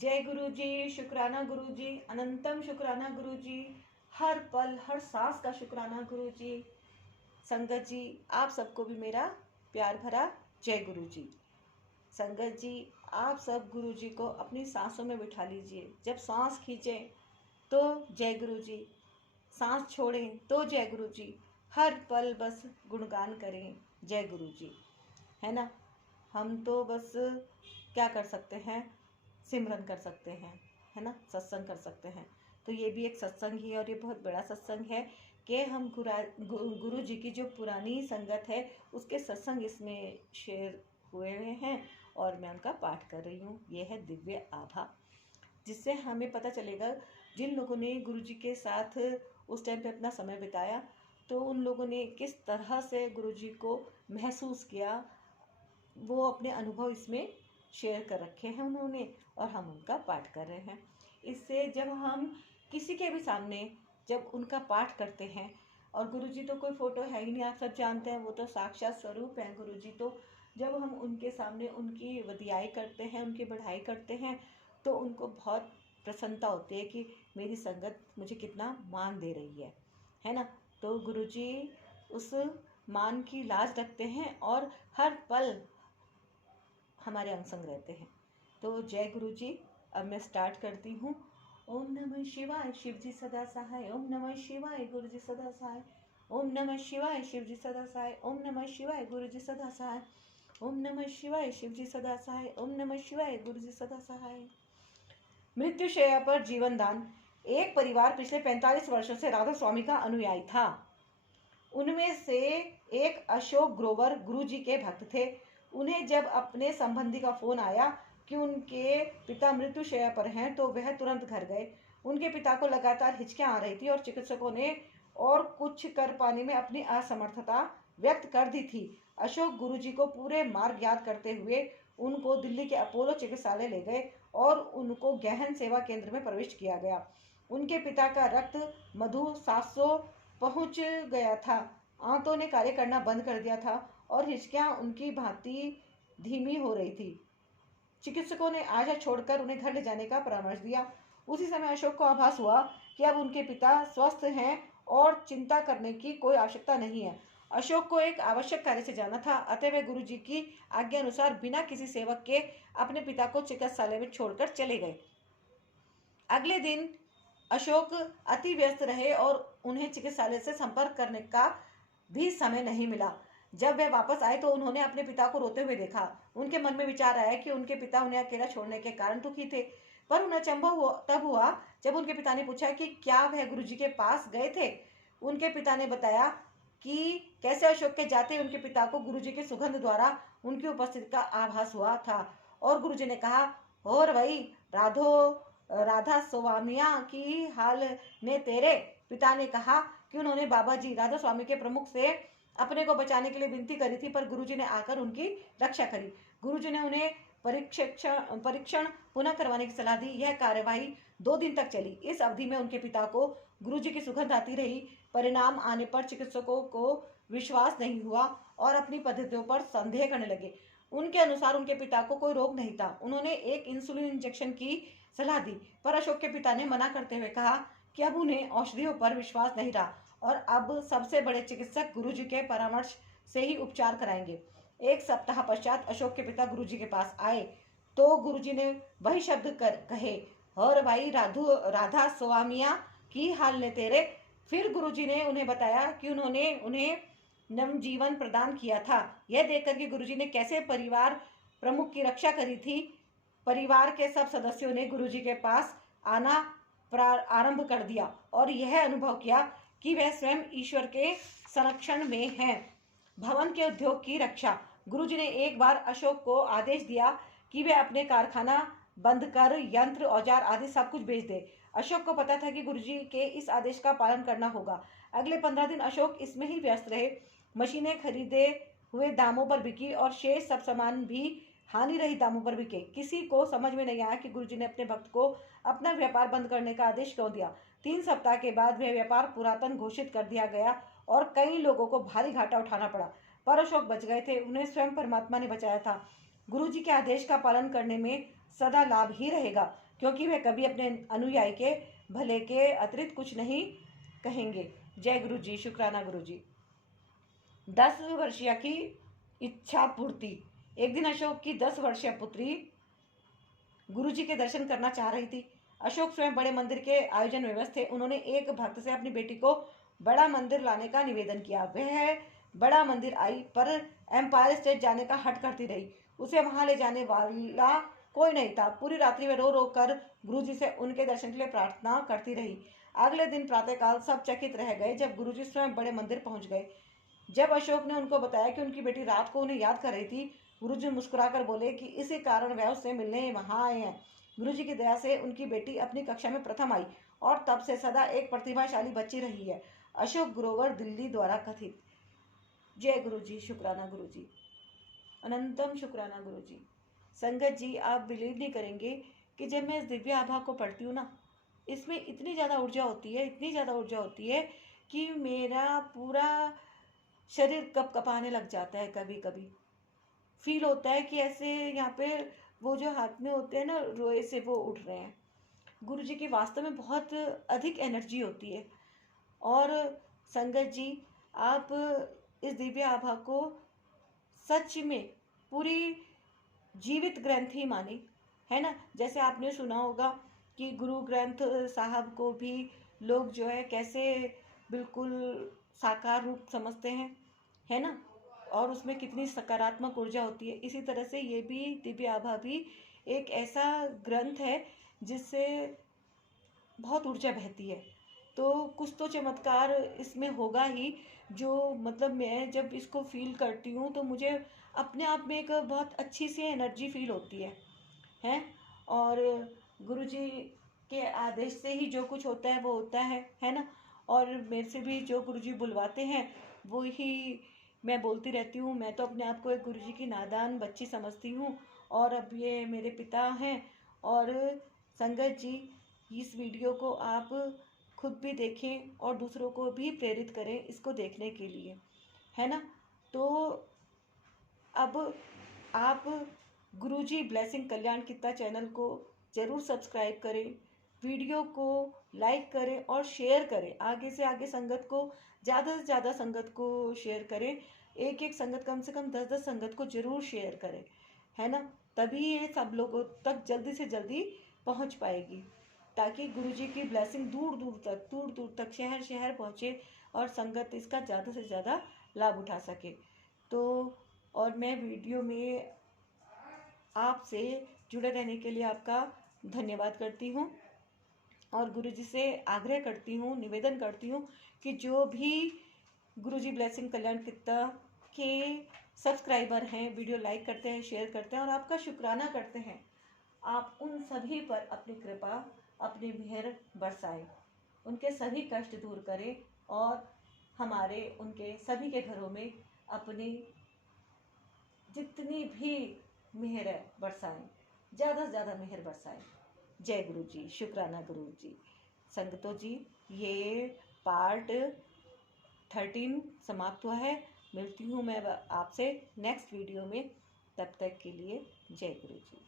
जय गुरु जी, शुक्राना गुरु जी, अनंतम शुक्राना गुरु जी, हर पल हर सांस का शुक्राना गुरु जी। संगत जी, आप सबको भी मेरा प्यार भरा जय गुरु जी। संगत जी, आप सब गुरु जी को अपनी सांसों में बिठा लीजिए। जब सांस खींचें तो जय गुरु जी, सांस छोड़ें तो जय गुरु जी, हर पल बस गुणगान करें जय गुरु जी, है ना। हम तो बस क्या कर सकते हैं, सिमरन कर सकते हैं, है ना, सत्संग कर सकते हैं। तो ये भी एक सत्संग ही है और ये बहुत बड़ा सत्संग है कि हम गुरु जी की जो पुरानी संगत है उसके सत्संग इसमें शेयर हुए हुए हैं और मैं उनका पाठ कर रही हूँ। ये है दिव्य आभा, जिससे हमें पता चलेगा जिन लोगों ने गुरु जी के साथ उस टाइम पे अपना समय बिताया तो उन लोगों ने किस तरह से गुरु जी को महसूस किया, वो अपने अनुभव इसमें शेयर कर रखे हैं उन्होंने और हम उनका पाठ कर रहे हैं। इससे जब हम किसी के भी सामने जब उनका पाठ करते हैं, और गुरु जी तो कोई फोटो है ही नहीं, आप सब जानते हैं, वो तो साक्षात स्वरूप हैं गुरु जी। तो जब हम उनके सामने उनकी वदियाई करते हैं, उनकी बढ़ाई करते हैं, तो उनको बहुत प्रसन्नता होती है कि मेरी संगत मुझे कितना मान दे रही है ना। तो गुरु जी उस मान की लाज रखते हैं और हर पल हमारे अंग संग रहते हैं। तो जय गुरु जी। अब मैं स्टार्ट करती हूँ। ओम नमः शिवाय, शिव जी सदा सहाय। ओम नमः शिवाय, गुरु जी सदा सहाय। ओम नमः शिवाय, शिव जी सदा सहाय। ओम नमः शिवाय, गुरु जी सदा सहाय। ओम नमः शिवाय, शिव जी सदा सहाय। ओम नमः शिवाय, गुरु जी सदा सहाय। मृत्युशैया पर जीवन दान। एक परिवार पिछले 45 वर्षों से राधा स्वामी का अनुयायी था। उनमें से एक अशोक ग्रोवर गुरु जी के भक्त थे। उन्हें जब अपने संबंधी का फोन आया कि उनके पिता मृत्युशैया पर हैं तो वह तुरंत घर गए। उनके पिता को लगातार हिचकियां आ रही थी और चिकित्सकों ने और कुछ कर पाने में अपनी असमर्थता व्यक्त कर दी थी। अशोक गुरुजी को पूरे मार्ग याद करते हुए उनको दिल्ली के अपोलो चिकित्सालय ले गए और उनको गहन सेवा केंद्र में प्रविष्ट किया गया। उनके पिता का रक्त मधु 700 पहुंच गया था। आंतों ने कार्य करना बंद कर दिया था और हिचकियां उनकी भांति धीमी हो रही थी। चिकित्सकों ने आशा छोड़कर उन्हें घर ले जाने का परामर्श दिया। उसी समय अशोक को आभास हुआ कि अब उनके पिता स्वस्थ हैं और चिंता करने की कोई आवश्यकता नहीं है। अशोक को एक आवश्यक कार्य से जाना था, अतः वे गुरु जी की आज्ञा अनुसार बिना किसी सेवक के अपने पिता को चिकित्सालय में छोड़कर चले गए। अगले दिन अशोक अति व्यस्त रहे और उन्हें चिकित्सालय से संपर्क करने का भी समय नहीं मिला। जब वे वापस आए तो उन्होंने अपने पिता को रोते हुए देखा। उनके मन में विचार आया कि उनके पिता उन्हें अकेला छोड़ने के कारण दुखी थे, पर उन्हें अचंभा तब हुआ जब उनके पिता ने पूछा कि क्या वह गुरुजी के पास गए थे। उनके पिता ने बताया कि कैसे अशोक के जाते उनके पिता को गुरुजी के सुगंध द्वारा उनकी उपस्थिति का आभास हुआ था और गुरुजी ने कहा, और भाई राधा स्वामिया की हाल ने तेरे पिता ने कहा कि उन्होंने बाबा जी राधा स्वामी के प्रमुख से अपने को बचाने के लिए विनती करी थी, पर गुरुजी ने आकर उनकी रक्षा करी। गुरुजी ने उन्हें परीक्षण पुनः करवाने की सलाह दी। यह कार्यवाही 2 दिन तक चली। इस अवधि में उनके पिता को गुरुजी की सुगंध आती रही। परिणाम आने पर चिकित्सकों को विश्वास नहीं हुआ और अपनी पद्धतियों पर संदेह करने लगे। उनके अनुसार उनके पिता को कोई रोग नहीं था। उन्होंने एक इंसुलिन इंजेक्शन की सलाह दी, पर अशोक के पिता ने मना करते हुए कहा कि अब उन्हें औषधियों पर विश्वास नहीं रहा और अब सबसे बड़े चिकित्सक गुरुजी के परामर्श से ही उपचार कराएंगे। 1 सप्ताह पश्चात अशोक के पिता गुरुजी के पास आए तो गुरुजी ने वही शब्द कहे, और भाई राधा स्वामिया की हाल ने तेरे। फिर गुरुजी ने उन्हें बताया कि उन्होंने उन्हें नवजीवन प्रदान किया था। यह देखकर कि गुरुजी ने कैसे परिवार प्रमुख की रक्षा करी थी, परिवार के सब सदस्यों ने गुरुजी के पास आना आरंभ कर दिया और यह अनुभव किया कि वह स्वयं ईश्वर के संरक्षण में हैं। भवन के उद्योग की रक्षा। गुरुजी ने एक बार अशोक को आदेश दिया कि वह अपने कारखाना बंद कर यंत्र औजार आदि सब कुछ बेच दे। अशोक को पता था कि गुरुजी के इस आदेश का पालन करना होगा। अगले 15 दिन अशोक इसमें ही व्यस्त रहे। मशीनें खरीदे हुए दामों पर बिकी और शेष सब सामान भी हानि रही दामों पर बिके। किसी को समझ में नहीं आया कि गुरुजी ने अपने भक्त को अपना व्यापार बंद करने का आदेश क्यों दिया। 3 सप्ताह के बाद वह व्यापार पुरातन घोषित कर दिया गया और कई लोगों को भारी घाटा उठाना पड़ा, पर अशोक बच गए थे। उन्हें स्वयं परमात्मा ने बचाया था। गुरुजी के आदेश का पालन करने में सदा लाभ ही रहेगा, क्योंकि वे कभी अपने अनुयायी के भले के अतिरिक्त कुछ नहीं कहेंगे। जय गुरु जी, शुक्राना गुरु जी। 10 वर्षीय की इच्छा पूर्ति। एक दिन अशोक की 10 वर्षीय पुत्री गुरु जी के दर्शन करना चाह रही थी। अशोक स्वयं बड़े मंदिर के आयोजन में व्यस्त थे। उन्होंने एक भक्त से अपनी बेटी को बड़ा मंदिर लाने का निवेदन किया। वह बड़ा मंदिर आई, पर एम्पायर स्टेट जाने का हट करती रही। उसे वहां ले जाने वाला कोई नहीं था। पूरी रात्रि में रो रो कर गुरुजी से उनके दर्शन के लिए प्रार्थना करती रही। अगले दिन प्रातःकाल सब चकित रह गए जब गुरुजी स्वयं बड़े मंदिर पहुंच गए। जब अशोक ने उनको बताया कि उनकी बेटी रात को उन्हें याद कर रही थी, गुरुजी मुस्कुराकर बोले कि इसी कारण वह उससे मिलने वहां आए हैं। गुरुजी की दया से उनकी बेटी अपनी कक्षा में प्रथम आई और तब से सदा एक प्रतिभाशाली बच्ची रही है। अशोक ग्रोवर, दिल्ली द्वारा कथित। जय गुरु जी, शुक्राना गुरु जी, अनंतम शुक्राना गुरु जी। संगत जी, आप बिलीव नहीं करेंगे कि जब मैं इस दिव्य आभा को पढ़ती हूँ ना, इसमें इतनी ज़्यादा ऊर्जा होती है, इतनी ज़्यादा ऊर्जा होती है कि मेरा पूरा शरीर कप कपाने लग जाता है। कभी कभी फील होता है कि ऐसे यहाँ पे वो जो हाथ में होते हैं ना, रोए से वो उठ रहे हैं। गुरु जी की वास्तव में बहुत अधिक एनर्जी होती है। और संगत जी, आप इस दिव्य आभा को सच में पूरी जीवित ग्रंथ ही माने, है ना। जैसे आपने सुना होगा कि गुरु ग्रंथ साहब को भी लोग जो है कैसे बिल्कुल साकार रूप समझते हैं, है ना, और उसमें कितनी सकारात्मक ऊर्जा होती है। इसी तरह से ये भी दिव्य आभा भी एक ऐसा ग्रंथ है जिससे बहुत ऊर्जा बहती है। तो कुछ तो चमत्कार इसमें होगा ही, जो मतलब मैं जब इसको फील करती हूँ तो मुझे अपने आप में एक बहुत अच्छी सी एनर्जी फील होती है। और गुरुजी के आदेश से ही जो कुछ होता है वो होता है ना। और मेरे से भी जो गुरुजी बुलवाते हैं वो ही मैं बोलती रहती हूँ। मैं तो अपने आप को एक गुरुजी की नादान बच्ची समझती हूँ, और अब ये मेरे पिता हैं। और संगत जी, इस वीडियो को आप खुद भी देखें और दूसरों को भी प्रेरित करें इसको देखने के लिए, है ना। तो अब आप गुरुजी ब्लेसिंग कल्याण कित्ता चैनल को ज़रूर सब्सक्राइब करें, वीडियो को लाइक करें और शेयर करें। आगे से आगे संगत को, ज़्यादा से ज़्यादा संगत को शेयर करें। एक एक संगत, कम से कम 10-10 संगत को ज़रूर शेयर करें, है ना। तभी ये सब लोगों तक जल्दी से जल्दी पहुंच पाएगी, ताकि गुरुजी की ब्लेसिंग दूर दूर तक शहर शहर पहुँचे और संगत इसका ज़्यादा से ज़्यादा लाभ उठा सके। तो और मैं वीडियो में आपसे जुड़े रहने के लिए आपका धन्यवाद करती हूँ, और गुरुजी से आग्रह करती हूँ, निवेदन करती हूँ कि जो भी गुरुजी ब्लेसिंग कल्याण कित्ता के सब्सक्राइबर हैं, वीडियो लाइक करते हैं, शेयर करते हैं और आपका शुक्राना करते हैं, आप उन सभी पर अपनी कृपा, अपनी मेहर बरसाएं, उनके सभी कष्ट दूर करें और हमारे, उनके सभी के घरों में अपनी जितनी भी मेहर है बरसाएं, ज़्यादा से ज़्यादा मेहर बरसाएं। जय गुरु जी, शुक्राना गुरु जी। संगतों जी, ये पार्ट 13 समाप्त हुआ है। मिलती हूँ मैं आपसे नेक्स्ट वीडियो में, तब तक के लिए जय गुरु जी।